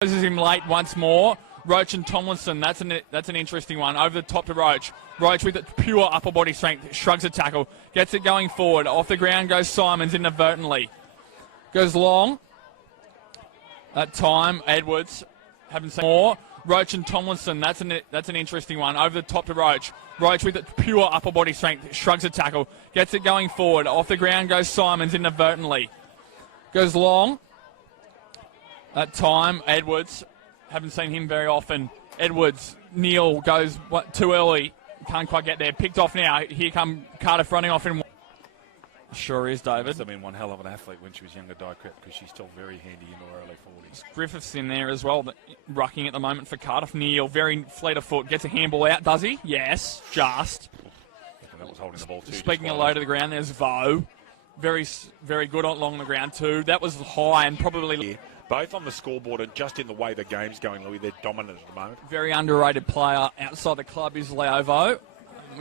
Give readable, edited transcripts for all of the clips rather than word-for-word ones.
Closes him late once more. Roach and Tomlinson, that's an interesting one. Over the top to Roach. Roach with pure upper body strength, shrugs a tackle, gets it going forward. Off the ground goes Simons inadvertently. Goes long. That time, Edwards, haven't seen more. Roach and Tomlinson, that's an interesting one. Over the top to Roach. Roach with pure upper body strength, shrugs a tackle, gets it going forward. Off the ground goes Simons inadvertently. Goes long. That time, Edwards, haven't seen him very often. Edwards, Neil goes too early, can't quite get there. Picked off now. Here come Cardiff running off in. Sure is, David. Must have been one hell of an athlete when she was younger, Di Crep, because she's still very handy in her early 40s. Griffiths in there as well, rucking at the moment for Cardiff. Neil, very fleet of foot, gets a handball out, does he? Yes, just. And that was holding the ball too. Speaking of low to the ground, there's Vo. Very, very good along the ground too. That was high and probably... Yeah. Both on the scoreboard and just in the way the game's going, Louis, they're dominant at the moment. Very underrated player outside the club is Leovo.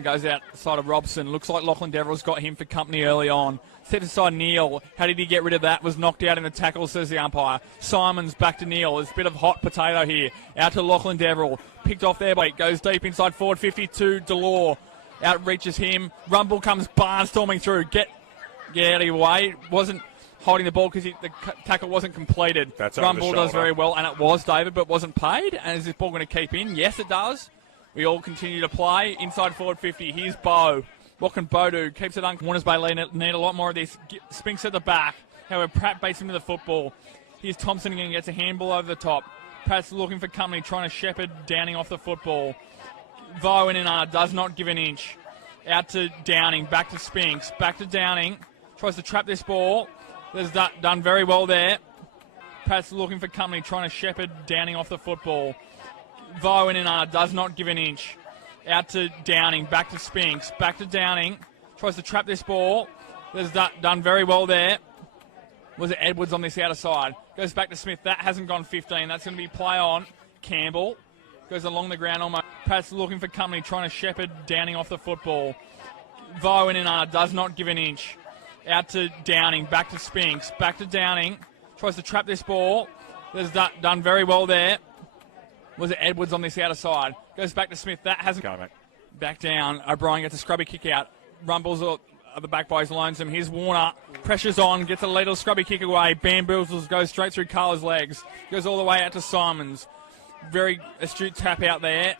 Goes outside of Robson. Looks like Lachlan Deverell's got him for company early on. Set aside Neil. How did he get rid of that? Was knocked out in the tackle, says the umpire. Simons back to Neil. There's a bit of hot potato here. Out to Lachlan Deverell. Picked off there, but goes deep inside forward 52. Delore outreaches him. Rumble comes barnstorming through. Get out of your way. Wasn't holding the ball because the tackle wasn't completed. Rumble does very well, and it was, David, but wasn't paid. And is this ball going to keep in? Yes, it does. We all continue to play. Inside forward 50. Here's Bo. What can Bo do? Keeps it on. Warners Bay need a lot more of this. Spinks at the back. However, Pratt baits him to the football. Here's Thompson again. Gets a handball over the top. Pratt's looking for company, trying to shepherd Downing off the football. Vo in does not give an inch. Out to Downing. Back to Spinks. Back to Downing. Tries to trap this ball. There's done very well there. Pratt's looking for company, trying to shepherd Downing off the football. Vo in does not give an inch. Out to Downing, back to Spinks, back to Downing. Tries to trap this ball. There's done very well there. Was it Edwards on this outer side? Goes back to Smith. That hasn't gone 15. That's going to be play on. Campbell goes along the ground almost. Pratt's looking for company, trying to shepherd Downing off the football. Vo in does not give an inch. Out to Downing, back to Spinks, back to Downing. Tries to trap this ball. There's done very well there. Was it Edwards on this outer side? Goes back to Smith. That hasn't Go, mate. Back down. O'Brien gets a scrubby kick out. Rumbles at the back by his lonesome. Here's Warner. Pressure's on. Gets a little scrubby kick away. Bamboozles. Goes straight through Carla's legs. Goes all the way out to Simons. Very astute tap out there.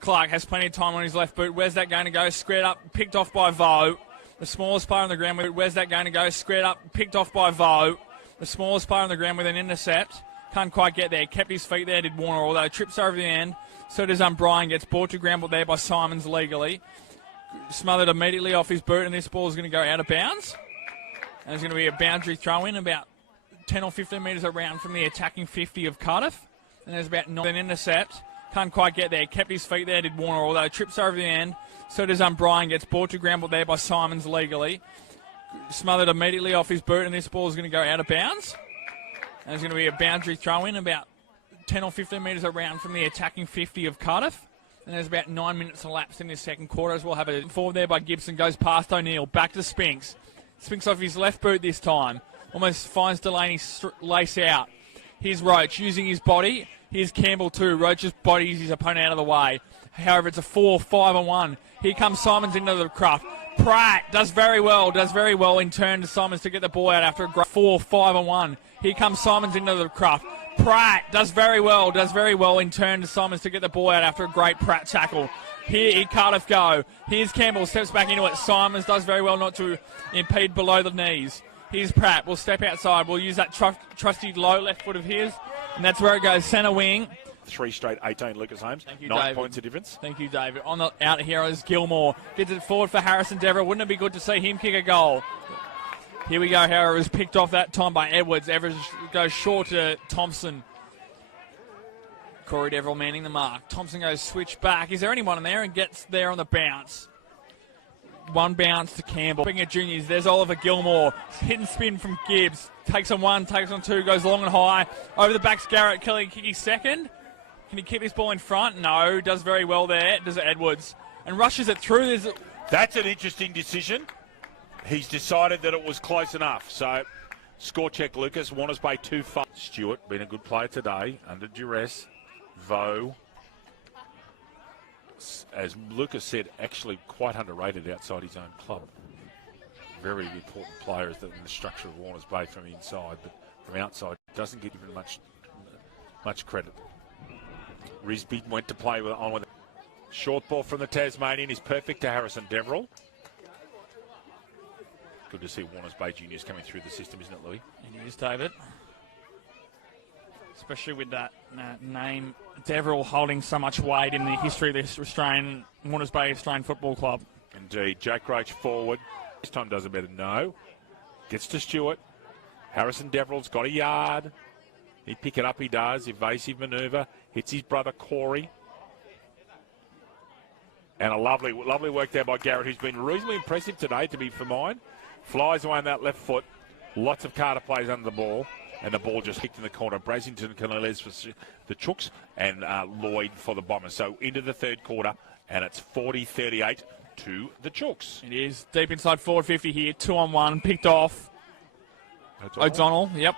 Clark has plenty of time on his left boot. Where's that going to go? Squared up. Picked off by Vo. The smallest player on the ground. Where's that going to go? Squared up. Picked off by Vo. The smallest player on the ground with an intercept. Can't quite get there. Kept his feet there, did Warner, although trips over the end. So does Brian. Gets brought to ground there by Simons legally. Smothered immediately off his boot, and this ball is going to go out of bounds. And there's going to be a boundary throw in about 10 or 15 metres around from the attacking 50 of Cardiff. And there's about 9 intercept. Can't quite get there. Kept his feet there, did Warner, although trips over the end. So does Brian. Gets brought to ground there by Simons legally. Smothered immediately off his boot, and this ball is going to go out of bounds. And there's going to be a boundary throw in about 10 or 15 metres around from the attacking 50 of Cardiff. And there's about 9 minutes elapsed in this second quarter as we'll have it forward there by Gibson. Goes past O'Neill. Back to Spinks. Spinks off his left boot this time. Almost finds Delaney lace out. Here's Roach using his body. Here's Campbell too. Roach just bodies his opponent out of the way. However, it's a 4-5-1. Here comes Simons into the craft. Pratt does very well in turn to Simons to get the ball out after a great 4-5-1. Here comes Simons into the craft. Pratt does very well in turn to Simons to get the ball out after a great Pratt tackle. Here Cardiff go. Here's Campbell, steps back into it. Simons does very well not to impede below the knees. Here's Pratt. We'll step outside. We'll use that trusty low left foot of his. And that's where it goes. Centre wing. 3 straight 18, Lucas Holmes. Thank you, 9 David. points of difference. Thank you, David. On the out here is Gilmore. Gets it forward for Harrison Deverell. Wouldn't it be good to see him kick a goal? Here we go, however, it was picked off that time by Edwards. Edwards goes short to Thompson. Corey Deverell manning the mark. Thompson goes switch back. Is there anyone in there? And gets there on the bounce. One bounce to Campbell. Speaking of juniors, there's Oliver Gilmore. Hit and spin from Gibbs. Takes on 1, takes on 2, goes long and high. Over the back's Garrett Kelly kicking second. Can he keep this ball in front? No. Does very well there. Does it Edwards. And rushes it through. That's an interesting decision. He's decided that it was close enough. So Score check, Lucas. Warners Bay 2-5. Stewart, been a good player today, under duress. Vo, as Lucas said, actually quite underrated outside his own club. Very important players in the structure of Warners Bay from inside, but from outside doesn't get given much credit. Risby went to play on with it. Short ball from the Tasmanian is perfect to Harrison Deverell. Good to see Warners Bay juniors coming through the system, isn't it, Louis? It is, David. Especially with that name, Deverell, holding so much weight in the history of this Warners Bay Australian Football Club. Indeed. Jake Roach forward. This time does it better. No. Gets to Stewart. Harrison Deverell's got a yard. He'd pick it up, he does. Evasive manoeuvre. Hits his brother Corey. And a lovely work there by Garrett, who's been reasonably impressive today, to be for mine. Flies away on that left foot. Lots of Carter plays under the ball. And the ball just kicked in the corner. Brasington, Canales for the Chooks, and Lloyd for the Bombers. So into the third quarter, and it's 40-38 to the Chooks. It is deep inside forward 50 here. 2-on-1, picked off. O'Donnell, yep.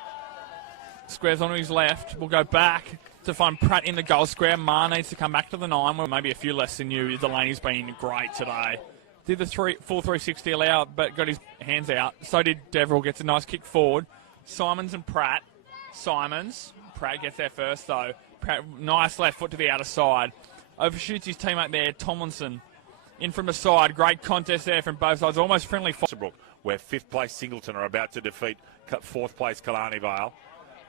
Squares onto his left. We'll go back to find Pratt in the goal square. Marr needs to come back to the 9. Well, maybe a few less than you. Delaney's been great today. Did the full 360 allow, but got his hands out. So did Deverell. Gets a nice kick forward. Simons and Pratt. Pratt gets there first, though. Pratt, nice left foot to the outer side. Overshoots his teammate there, Tomlinson. In from the side. Great contest there from both sides. Almost friendly. Where 5th place Singleton are about to defeat 4th place Killarney Vale.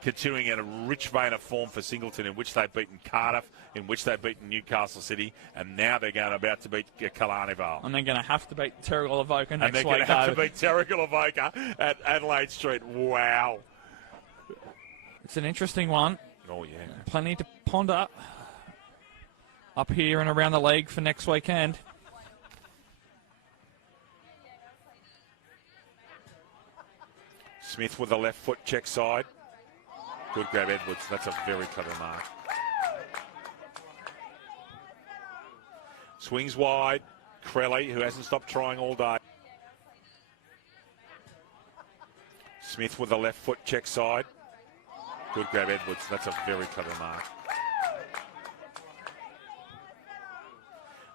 Continuing in a rich vein of form for Singleton, in which they've beaten Cardiff, in which they've beaten Newcastle City, and now they're about to beat Killarney Vale. And they're going to have to beat Terrigal Avoca next week. And they're going to have to beat Terrigal Avoca at Adelaide Street. Wow. It's an interesting one. Oh, yeah. Plenty to ponder up here and around the league for next weekend. Smith with the left foot, check side. Good grab, Edwards. That's a very clever mark. Swings wide. Crelly, who hasn't stopped trying all day. Smith with the left foot, check side. Good grab, Edwards. That's a very clever mark.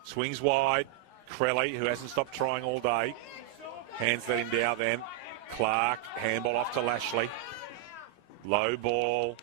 Swings wide. Crelly, who hasn't stopped trying all day. Hands let him down then. Clark, handball off to Lashley. Low ball,